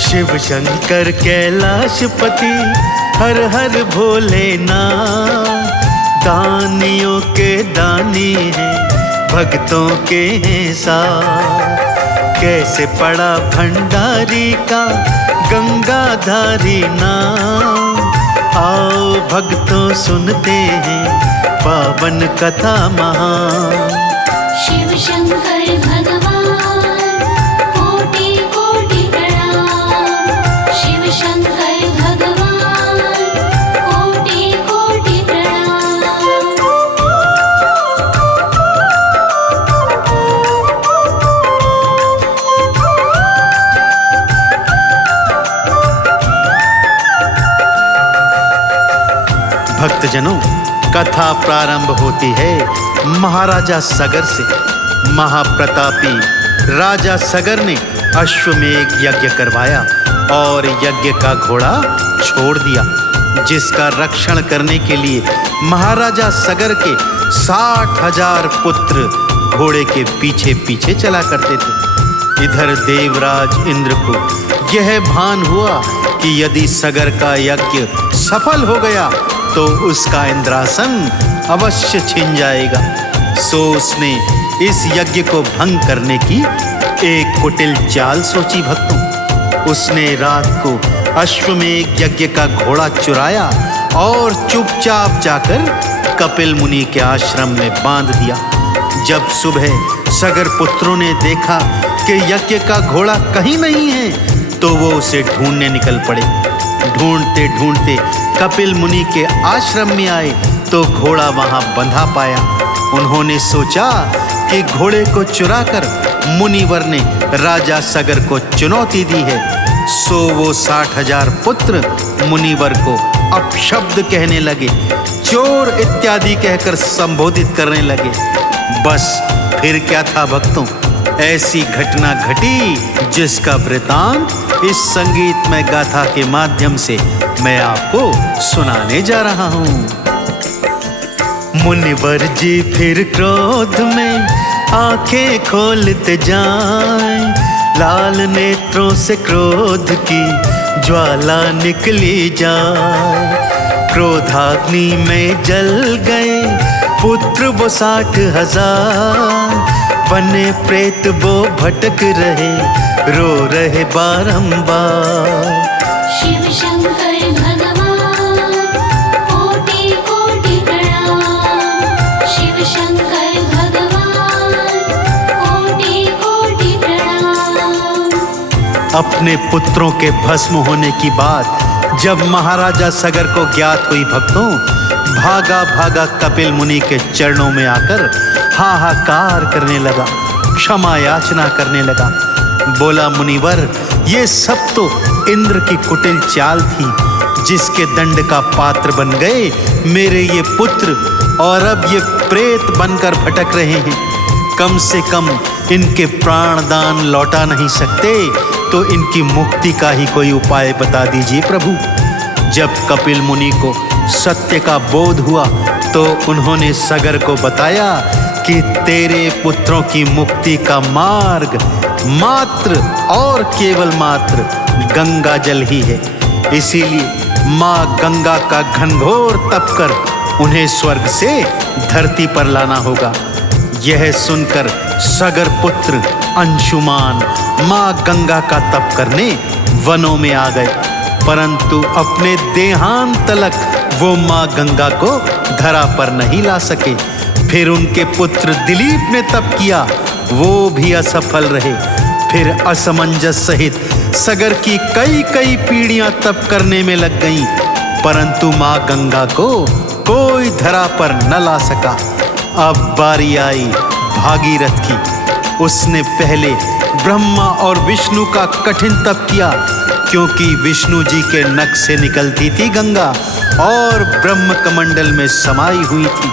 शिव शंकर कैलाशपति हर हर भोलेनाथ, दानियों के दानी हैं भक्तों के हैं साथ। कैसे पड़ा भंडारी का गंगाधारी नाम, आओ भक्तों सुनते हैं पावन कथा महान। शिव शंकर भगवान कोटि कोटि प्रणाम, शिव शंकर भगवान कोटि कोटि प्रणाम। भक्तजनों, कथा प्रारंभ होती है महाराजा सगर से। महाप्रतापी राजा सगर ने अश्वमेध यज्ञ करवाया और यज्ञ का घोड़ा छोड़ दिया, जिसका रक्षण करने के लिए महाराजा सगर के 60,000 पुत्र घोड़े के पीछे पीछे चला करते थे। इधर देवराज इंद्र को यह भान हुआ कि यदि सगर का यज्ञ सफल हो गया तो उसका इंद्रासन अवश्य छिन जाएगा। सो उसने इस यज्ञ को भंग करने की एक कुटिल चाल सोची। भक्तों, उसने रात को अश्वमेध यज्ञ का घोड़ा चुराया और चुपचाप जाकर कपिल मुनि के आश्रम में बांध दिया। जब सुबह सगर पुत्रों ने देखा कि यज्ञ का घोड़ा कहीं नहीं है तो वो उसे ढूंढने निकल पड़े। ढूंढते ढूंढते कपिल मुनि के आश्रम में आए तो घोड़ा वहां बंधा पाया। उन्होंने सोचा कि घोड़े को चुराकर मुनिवर ने राजा सगर को चुनौती दी है। सो वो 60,000 पुत्र मुनिवर को अपशब्द कहने लगे, चोर इत्यादि कहकर संबोधित करने लगे। बस फिर क्या था भक्तों, ऐसी घटना घटी जिसका वृतांत इस संगीतमय गाथा के माध्यम से मैं आपको सुनाने जा रहा हूँ। मुनिवर जी फिर क्रोध में आंखें खोलते जाएं, लाल नेत्रों से क्रोध की ज्वाला निकली जाए। क्रोधाग्नि में जल गए पुत्र वो 60,000, बने प्रेत वो भटक रहे, रो रहे बारंबार। शिव शंकर भगवान कोटि कोटि प्रणाम, शिव शंकर भगवान कोटि कोटि प्रणाम। अपने पुत्रों के भस्म होने की बात जब महाराजा सगर को ज्ञात हुई भक्तों, भागा भागा कपिल मुनि के चरणों में आकर हाहाकार करने लगा, क्षमा याचना करने लगा। बोला, मुनिवर, ये सब तो इंद्र की कुटिल चाल थी, जिसके दंड का पात्र बन गए मेरे ये पुत्र और अब ये प्रेत बनकर भटक रहे हैं। कम से कम इनके प्राणदान लौटा नहीं सकते तो इनकी मुक्ति का ही कोई उपाय बता दीजिए प्रभु। जब कपिल मुनि को सत्य का बोध हुआ तो उन्होंने सगर को बताया कि तेरे पुत्रों की मुक्ति का मार्ग मात्र और केवल मात्र गंगा जल ही है। इसीलिए माँ गंगा का घनघोर तप कर उन्हें स्वर्ग से धरती पर लाना होगा। यह सुनकर सगर पुत्र अंशुमान माँ गंगा का तप करने वनों में आ गए, परंतु अपने देहांत तलक वो माँ गंगा को धरा पर नहीं ला सके। फिर उनके पुत्र दिलीप ने तप किया, वो भी असफल रहे। फिर असमंजस सहित सगर की कई कई पीढ़ियां तप करने में लग गईं, परंतु माँ गंगा को कोई धरा पर न ला सका। अब बारी आई भागीरथ की। उसने पहले ब्रह्मा और विष्णु का कठिन तप किया, क्योंकि विष्णु जी के नख से निकलती थी गंगा और ब्रह्म कमंडल में समाई हुई थी।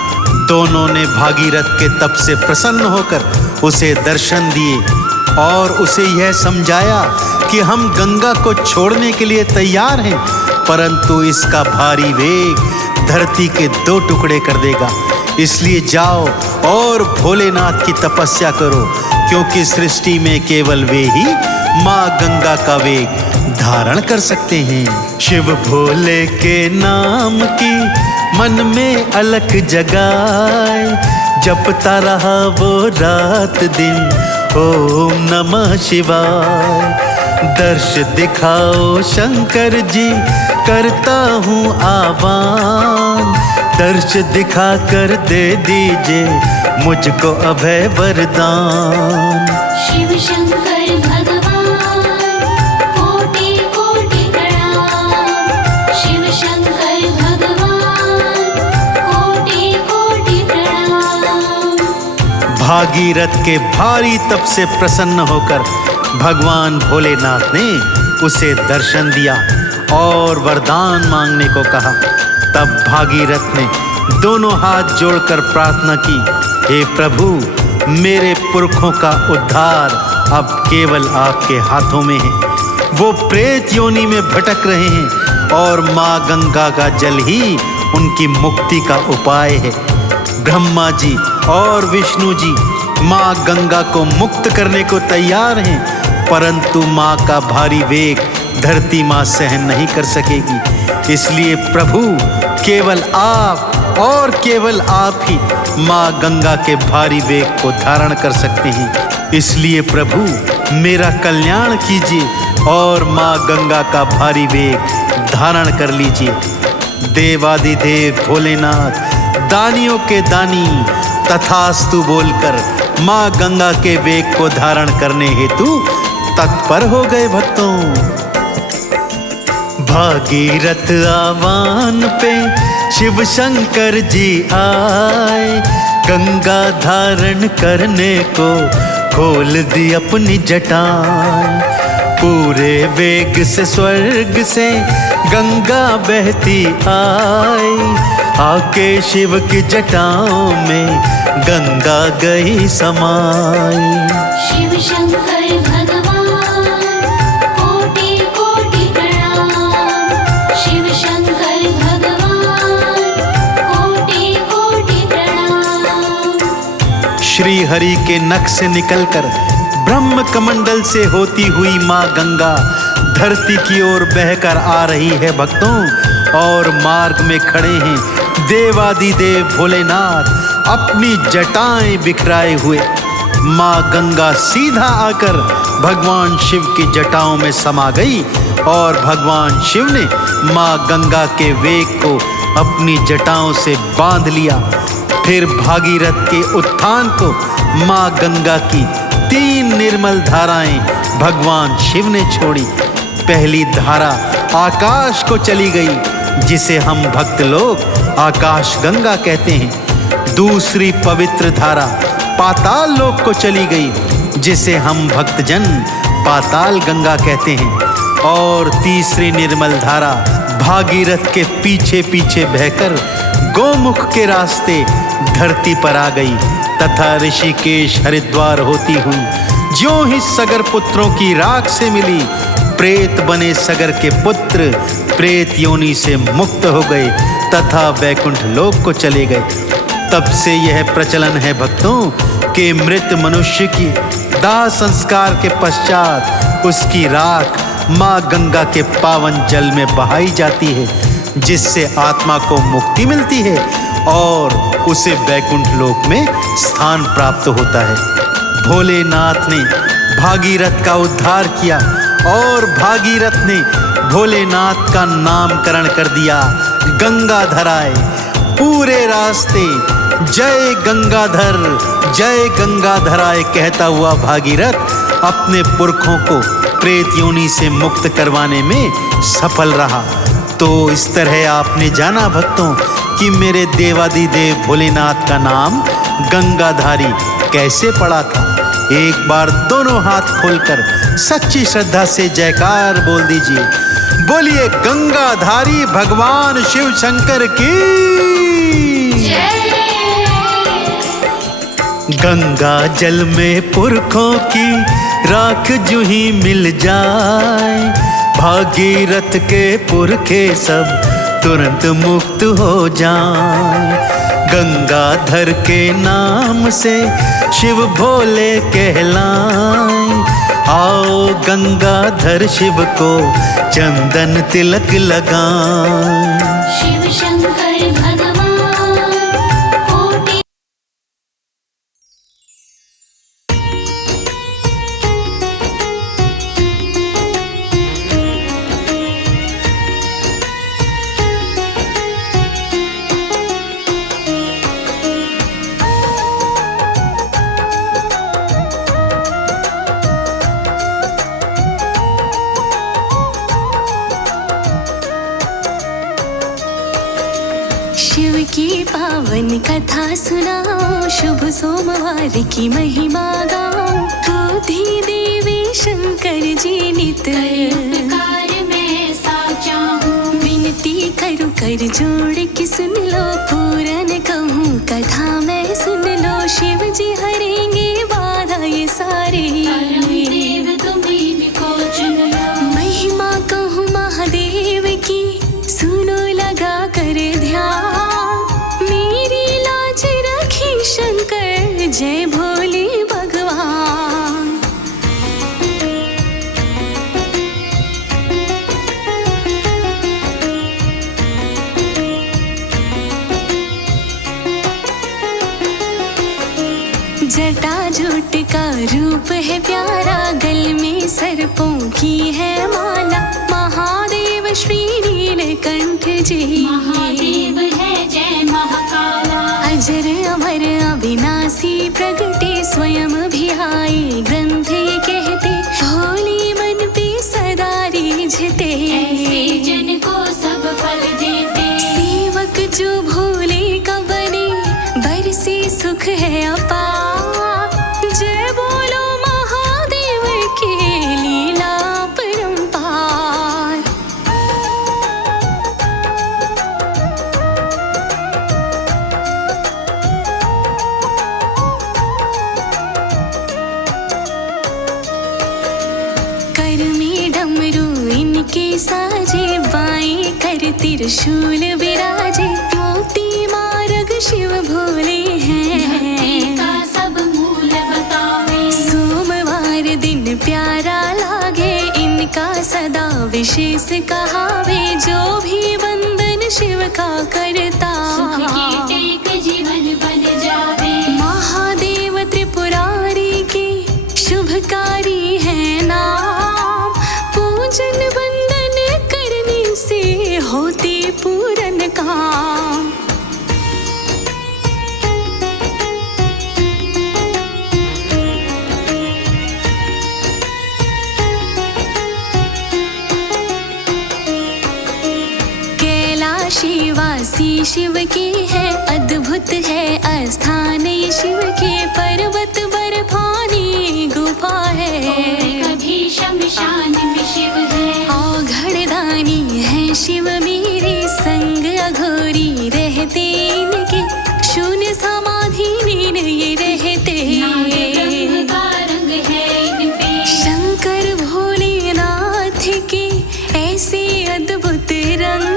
दोनों ने भागीरथ के तप से प्रसन्न होकर उसे दर्शन दिए और उसे यह समझाया कि हम गंगा को छोड़ने के लिए तैयार हैं, परंतु इसका भारी वेग धरती के 2 टुकड़े कर देगा। इसलिए जाओ और भोलेनाथ की तपस्या करो, क्योंकि सृष्टि में केवल वे ही माँ गंगा का वेग धारण कर सकते हैं। शिव भोले के नाम की मन में अलख जगाए, जपता रहा वो रात दिन ओम नमः शिवाय। दर्श दिखाओ शंकर जी, करता हूँ आह्वान, दर्श दिखा कर दे दीजिए मुझको अभय वरदान। शिव शंकर भगवान कोटि कोटि प्रणाम। शिव शंकर भगवान कोटि कोटि प्रणाम। भागीरथ के भारी तप से प्रसन्न होकर भगवान भोलेनाथ ने उसे दर्शन दिया और वरदान मांगने को कहा। तब भागीरथ ने दोनों हाथ जोड़कर प्रार्थना की, हे प्रभु, मेरे पुरखों का उद्धार अब केवल आपके हाथों में है। वो प्रेत योनि में भटक रहे हैं और माँ गंगा का जल ही उनकी मुक्ति का उपाय है। ब्रह्मा जी और विष्णु जी माँ गंगा को मुक्त करने को तैयार हैं, परंतु माँ का भारी वेग धरती माँ सहन नहीं कर सकेगी। इसलिए प्रभु, केवल आप और केवल आप ही माँ गंगा के भारी वेग को धारण कर सकते हैं। इसलिए प्रभु, मेरा कल्याण कीजिए और माँ गंगा का भारी वेग धारण कर लीजिए। देवादिदेव भोलेनाथ दानियों के दानी तथास्तु बोलकर माँ गंगा के वेग को धारण करने हेतु तत्पर हो गए भक्तों। भागीरथ आह्वान पे शिव शंकर जी आए, गंगा धारण करने को खोल दी अपनी जटाएं। पूरे वेग से स्वर्ग से गंगा बहती आई, आके शिव की जटाओं में गंगा गई समाई। शिव शंकर भगवान कोटि कोटि प्रणाम। शिव शंकर भगवान कोटि कोटि प्रणाम। श्री हरि के नख से निकलकर ब्रह्म कमंडल से होती हुई माँ गंगा धरती की ओर बहकर आ रही है भक्तों, और मार्ग में खड़े हैं देवादिदेव भोलेनाथ अपनी जटाएं बिखराए हुए। माँ गंगा सीधा आकर भगवान शिव की जटाओं में समा गई और भगवान शिव ने माँ गंगा के वेग को अपनी जटाओं से बांध लिया। फिर भागीरथ के उत्थान को माँ गंगा की 3 निर्मल धाराएं भगवान शिव ने छोड़ी। पहली धारा आकाश को चली गई, जिसे हम भक्त लोग आकाश गंगा कहते हैं। दूसरी पवित्र धारा पाताल लोक को चली गई, जिसे हम भक्तजन पाताल गंगा कहते हैं। और तीसरी निर्मल धारा भागीरथ के पीछे पीछे बहकर गोमुख के रास्ते धरती पर आ गई तथा ऋषिकेश हरिद्वार होती हुई ज्यों ही सगर पुत्रों की राख से मिली, प्रेत बने सगर के पुत्र प्रेत योनि से मुक्त हो गए तथा वैकुंठ लोक को चले गए। तब से यह प्रचलन है भक्तों कि मृत मनुष्य की दाह संस्कार के पश्चात उसकी राख माँ गंगा के पावन जल में बहाई जाती है, जिससे आत्मा को मुक्ति मिलती है और उसे वैकुंठ लोक में स्थान प्राप्त होता है। भोलेनाथ ने भागीरथ का उद्धार किया और भागीरथ ने भोलेनाथ का नामकरण कर दिया गंगाधराय। पूरे रास्ते जय गंगाधर जय गंगाधराय कहता हुआ भागीरथ अपने पुरखों को प्रेत योनि से मुक्त करवाने में सफल रहा। तो इस तरह आपने जाना भक्तों कि मेरे देवादिदेव भोलेनाथ का नाम गंगाधारी कैसे पड़ा था। एक बार दोनों हाथ खोलकर सच्ची श्रद्धा से जयकार बोल दीजिए। बोलिए गंगाधारी भगवान शिव शंकर की जय। गंगा जल में पुरखों की राख जूही मिल जाए, भागीरथ के पुरखे सब तुरंत मुक्त हो जाए। गंगाधर के नाम से शिव भोले कहलाए, आओ गंगाधर शिव को चंदन तिलक लगाएं। शिव शंकर भगवान कोटि शिव की पावन कथा सुनाओ, शुभ सोमवार की महिमा गाओ। क्रोधी देवी शंकर जी नित उपकार में साचा हूँ। विनती करूं कर जोड़ के सुन लो, पूरन कहूँ कथा मैं सुन लो। शिव जी हरेंगे बाधा ये सारे, परम देव तुम्हीं को चुन लो। महिमा कहूँ महादेव की, सुनो लगा कर ध्यान। मेरी लाज रखी शंकर, जय भोले भगवान। जटा जूट का रूप है प्यारा, गल में सर्पों की है माला। महादेव श्री नीलकंठ जी, महादेव है जय महाकाला। अजर अमर अविनाशी प्रगटे, स्वयं भी आए ग्रंथ ये कहते। भोले मन पे सदा रीझते, ऐसे जन को सब फल देते। सेवक जो भोले का बने, बरसे सुख है अपार। जय बोलो महादेव के लीला परंपार। कर में डमरू इनके साजे, बाएं कर त्रिशूल विराजे। मोती मार्ग शिव भोले हैं, का सब मूल बतावे। सोमवार दिन प्यारा लागे, इनका सदा विशेष कहावे। जो भी वंदन शिव का करता, सुख की टेक जीवन बन जावे। महादेव त्रिपुरारी के शुभकारी है नाम। पूजन वंदन करने से होते पूरन काम। कैलाशीवासी शिव के है, अद्भुत है अस्थान ये शिव के। पर्वत बर्फानी गुफा है, कभी शमशान में शिव है। औघड़दानी है शिव मेरे, संग अघोरी रहते इनके। शून्य समाधि नीन ये रहते, नाग ब्रह्म का रंग है इन पे। शंकर भोलेनाथ के ऐसे अद्भुत रंग।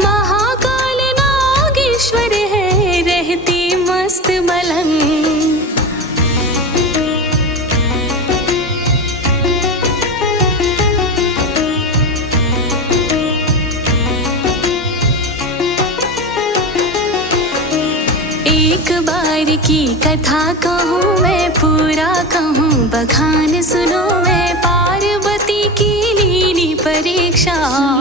महाकाल नागेश्वर है, रहते मस्त मलंग। एक बार की कथा कहूँ मैं, पूरा कहूँ बखान सुनो मैं। पार्वती की लीनी परीक्षा,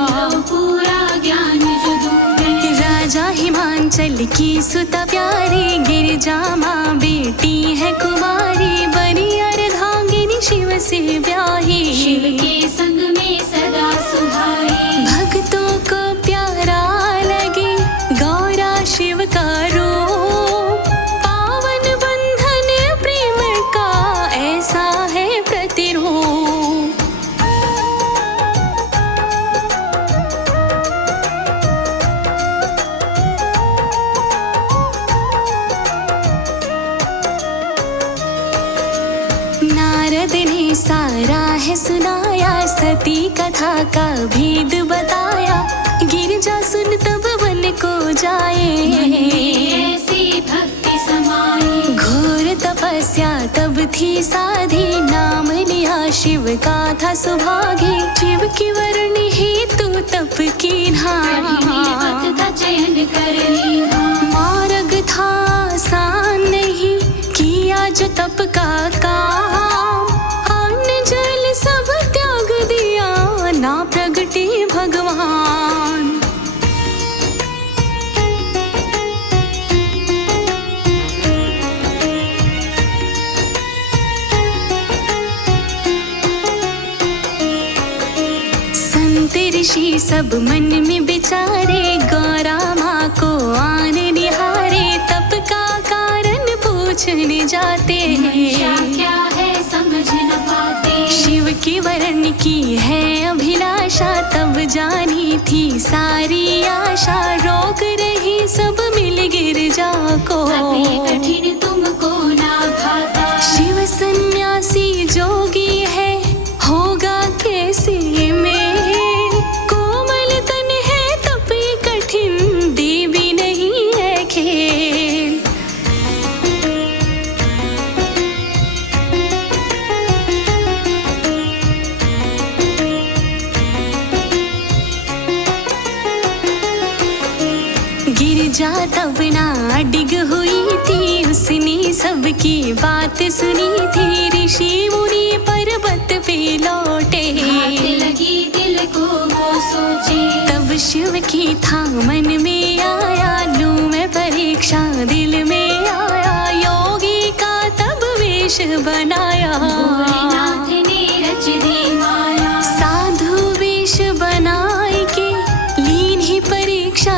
लो पूरा ज्ञान जो दूँ मैं। राजा हिमांचल की सुता प्यारी, गिरिजा माँ बेटी है कुमारी। बनी अर्धांगिनी शिव से ब्याही, शिव के संग में सदा सुहाई। भक्तों को प्यारा लगे गौरा शिव का रूप। पावन बंधन प्रेम का ऐसा है प्रतिरूप। नारद ने सारा है सुनाया, सती कथा का भेद बताया। गिरजा सुन तब वन को जाए, ऐसी भक्ति समाई। घोर तपस्या तब थी साधी। नाम लिया शिव का था सुभागी, शिव की वरणी हेतु तप की वक्त था चयन कर लीना। मार्ग था आसान नहीं, किया जो तप का काम, अन्न जल सब त्याग दिया, ना प्रगटे भगवान। ऋषि सब मन में विचारे, गौरा माँ को आन निहारे, तप का कारण पूछने जाते हैं, क्या है समझ न पाते। शिव की वरण की है अभिलाषा, तब जानी थी सारी आशा, रोक रही सब मिल गिरजा को, कठिन तुमको ना भाता। शिव सन्यासी जोगी है, होगा कैसे में, गिरजा तब ना डिग हुई थी, उसने सबकी बात सुनी थी, ऋषि मुनि पर्वत पे लौटे, लगी दिल को वो सोचे, तब शिव की था मन में आया, लूं मैं परीक्षा दिल में आया, योगी का तब वेश बनाया, भोलेनाथ ने रच दी माया। साधु वेश बनाए के लीन ही परीक्षा,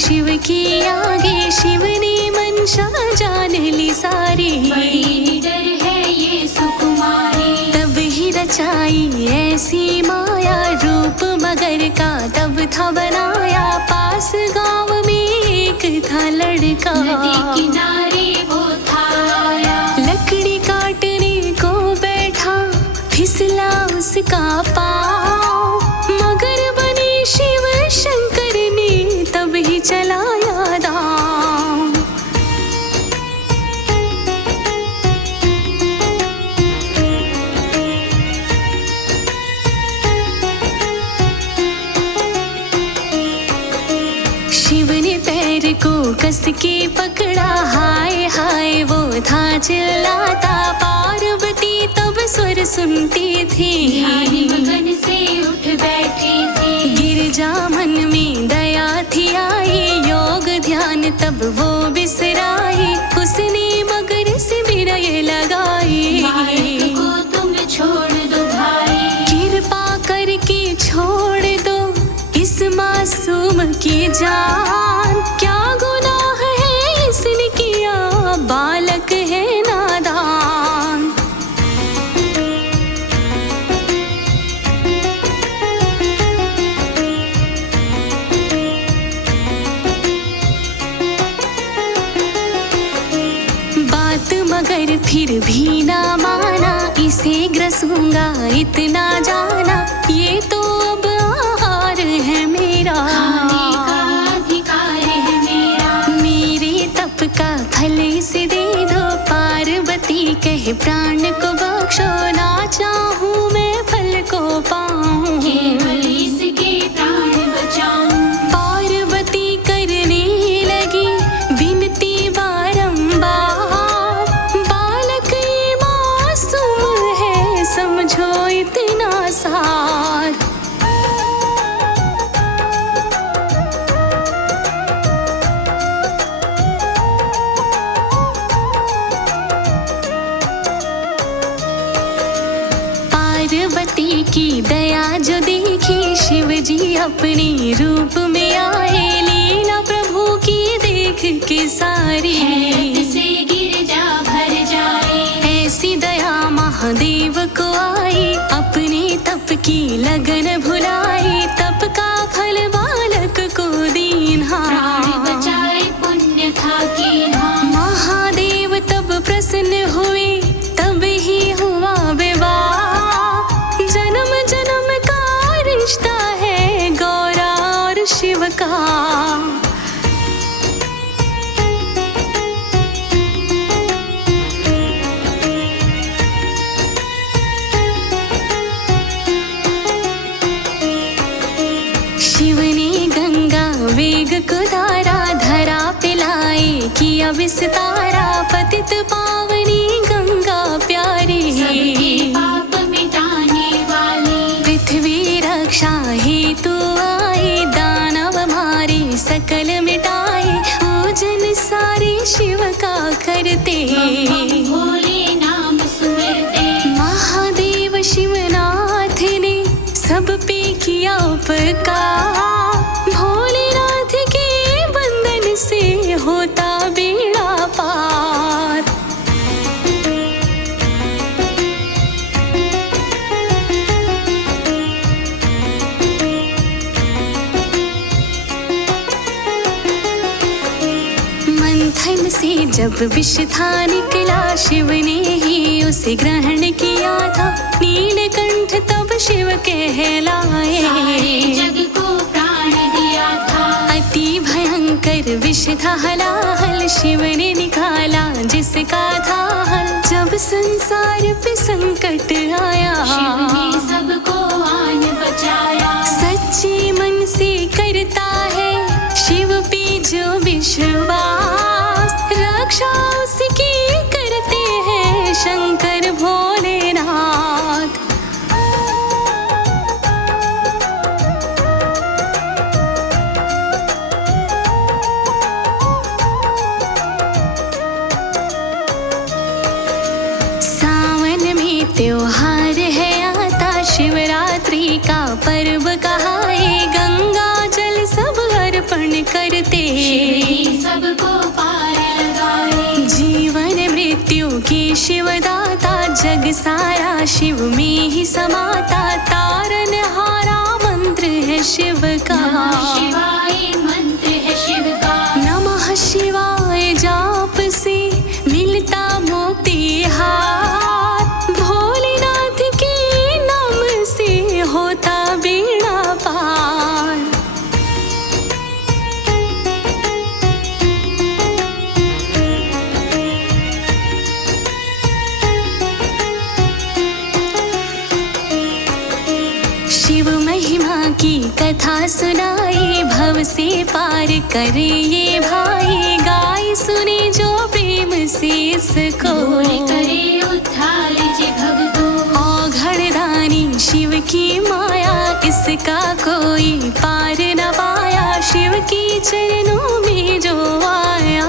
शिव की आगे, शिव ने मंशा जान ली सारी, बड़ी डर है ये सुकुमारी, तब ही रचाई ऐसी माया, रूप मगर का तब था बनाया, पास गांव में एक था लड़का, नदी किनारे वो था आया, लकड़ी काटने को बैठा, फिसला उसका पाँव, मगर बने शिव शंकर ने तब ही चलाया दाम। शिव ने पैर को कस के पकड़ा, हाय हाय वो था चिल्लाता, पार्वती तब स्वर सुनती थी, मगन से उठ बैठी थी, गिरजा मन में दया थी आई, योग ध्यान तब वो बिसराई, उसने मगर से विनय लगाई, मार्ग को तुम छोड़ दो भाई, कृपा करके छोड़ दो इस मासूम की जान, क्या गुनाह है इसने किया, बालक है नादान। मगर फिर भी ना माना, इसे ग्रसूंगा इतना जाना, ये तो अब आहार है मेरा, खाने का अधिकार है मेरा, मेरे तप का फल इसे दे दो, पार्वती कहे प्राण को बख्शो, ना चाहूं मैं फल को पाऊं, केवल इसके प्राण बचाऊं, पार्वती करने लगी विनती बारंबार, समझो इतना सार। पार्वती की दया जो देखी, शिव जी अपने रूप में आए, लीला प्रभु की देख के सारी, से गिरजा भर जाए, ऐसी दया महादेव को आई, अपने तप की लगन भुलाई, तप का फल बालक को दी, विस्तारा, पतित पावनी गंगा प्यारी, सबके पाप मिटाने वाली, पृथ्वी रक्षा हेतु आई, दानव मारे सकल मिटाए, पूजन सारे शिव का करते, भोले नाम सुमिरते, महादेव शिवनाथ ने सब पे किया उपकार, भोलेनाथ के बंधन से होता बेड़ा पार। मंथन से जब विष था निकला, शिव ने ही उसे ग्रहण किया था, नीलकंठ तब शिव कहलाए, सारे जग को प्राण दिया था, अति भयंकर विष था हलाहल, शिव ने निकाला जिसका था हल, जब संसार पे संकट आया, शिव ने सबको आन बचाया, सच्चे मन से करता है शिव पे जो विश्वास, रक्षा उसकी करते हैं शंकर भोलेनाथ। सावन में त्योहार है आता, शिवरात्रि का पर्व कहाए, गंगा जल सब अर्पण करते, सबको पार लगाए, जीवन मृत्यु के शिवदाता, जग सारा शिव में ही समाता, तारन हारा मंत्र है शिव का, शिवाय मंत्र है शिव का, नमः शिवाय जाप से मिलता मोक्ति हार, भोलेनाथ के नाम से होता बेड़ा पार। शिव महिमा की कथा सुनाई, भव से पार करे ये भाई, गाय सुने जो प्रेम से इसको, भोले करे उद्धार जे भक्तों, औघड़ दानी शिव की माया, इसका कोई पार न पाया, शिव की चरणों में जो आया,